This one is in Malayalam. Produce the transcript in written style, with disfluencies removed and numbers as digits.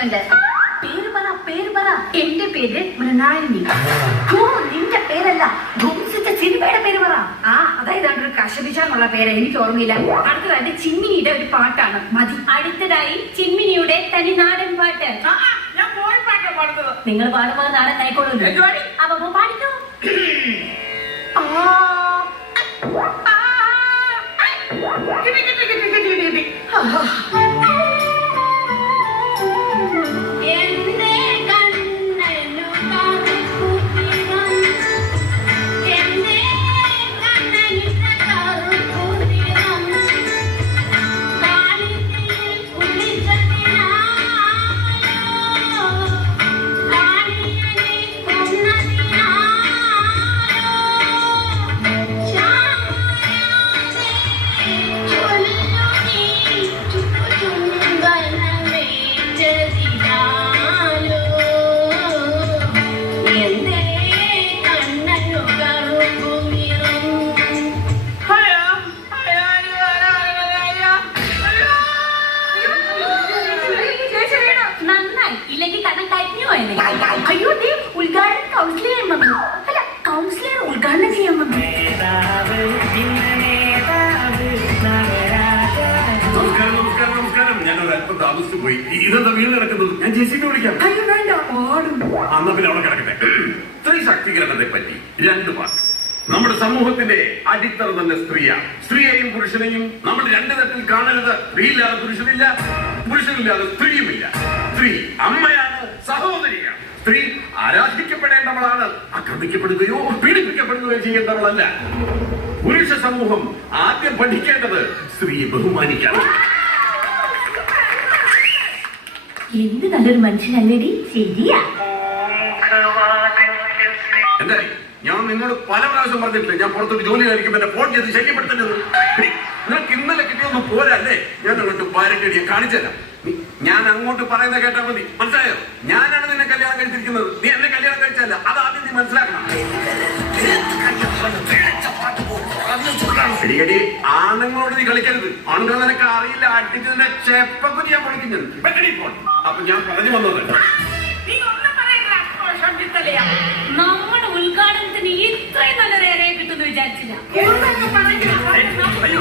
പറയുന്നുണ്ട്. പേര് പറ. എന്റെ പേര് മൃണാളിനി. നിന്റെ പേരല്ല, സിനിമയുടെ പേര് പറ. അതായത് ഒരു കശപിശാന്നുള്ള പേര്, എനിക്ക് ഓർമ്മയില്ല. അടുത്തതായിട്ട് ചിമ്മിനിയുടെ ഒരു പാട്ടാണ്. മതി. അടുത്തതായി ചിമ്മിനിയുടെ തനിനാടൻ പാട്ട്. നിങ്ങൾ പാടുമ്പോൾ നാടൻ കൈക്കൊള്ളൂല്ലോ. അപ്പൊ പാടിക്കോ. അയ്യോ, ഉദ്ഘാടനം കൗൺസിലർ ചെയ്യാൻ വന്നു. അല്ല, കൗൺസിലർ ഉദ്ഘാടനം ചെയ്യാൻ വന്നു. നമസ്കാരം. ഞാനൊരു അല്പം താമസിച്ചു പോയി. ഇതെന്താ വീട് കിടക്കുന്നത്? ഞാൻ ജെസിക്ക് വിളിക്കാം. അയ്യോ വേണ്ട, പാടും. അന്ന് പിന്നെ അവിടെ കിടക്കട്ടെ. സ്ത്രീ ശാക്തീകരണത്തെ പറ്റി 2 പാട്ട്. നമ്മുടെ സമൂഹത്തിന്റെ അടിത്തറ തന്നെ സ്ത്രീയാണ്. സ്ത്രീയെയും പുരുഷനെയും നമ്മൾ 2 തരത്തിൽ കാണരുത്. സ്ത്രീയില്ലാതെ പുരുഷനില്ല, പുരുഷനില്ലാതെ സ്ത്രീയുമില്ല. സ്ത്രീ അമ്മയാണ്, സഹോദരിയാണ്. സ്ത്രീ ആരാധിക്കപ്പെടേണ്ടവളാണ്, ആക്രമിക്കപ്പെടുകയോ പീഡിപ്പിക്കപ്പെടുകയോ ചെയ്യേണ്ടവളല്ല. പുരുഷ സമൂഹം ആദ്യം പഠിക്കേണ്ടത് സ്ത്രീയെ ബഹുമാനിക്കണം. എന്ത് നല്ലൊരു മനുഷ്യനല്ലേടി. ശരിയാ. എന്തായി, ഞാൻ നിന്നോട് പല പ്രാവശ്യം പറഞ്ഞിട്ടില്ല ഞാൻ പുറത്തോട്ട് ജോലി കഴിക്കുമ്പോൾ എന്നെ ഫോൺ ചെയ്ത് ശല്യപ്പെടുത്തേണ്ടത്. നിങ്ങൾക്ക് ഇന്നലെ കിട്ടിയൊന്നും പോരല്ലേ? ഞാൻ അങ്ങോട്ട് പാരക്കടിയെ കാണിച്ചതരാം. ഞാൻ അങ്ങോട്ട് പറയുന്ന കേട്ടാ മതി, മനസ്സിലായോ? ഞാനാണ് നിന്നെ കല്യാണം കഴിച്ചിരിക്കുന്നത്, നീ എന്നെ കല്യാണം കഴിച്ചല്ല. അതാദ്യം നീ മനസ്സിലാക്കണം. ശരിയടി, ആണുങ്ങളോട് നീ കളിക്കരുത്. ആണുങ്ങൾ നിനക്ക് അറിയില്ല, അടിച്ചതിന്റെ ചെപ്പക്കുറ്റി ഞാൻ പൊളിക്കുന്നത്. അപ്പൊ ഞാൻ പറഞ്ഞു വന്നത്, നമ്മുടെ ഉദ്ഘാടനത്തിന് ഇത്രയും നല്ലൊരു ഏരിയ കിട്ടുമെന്ന് വിചാരിച്ചില്ല. അയ്യോ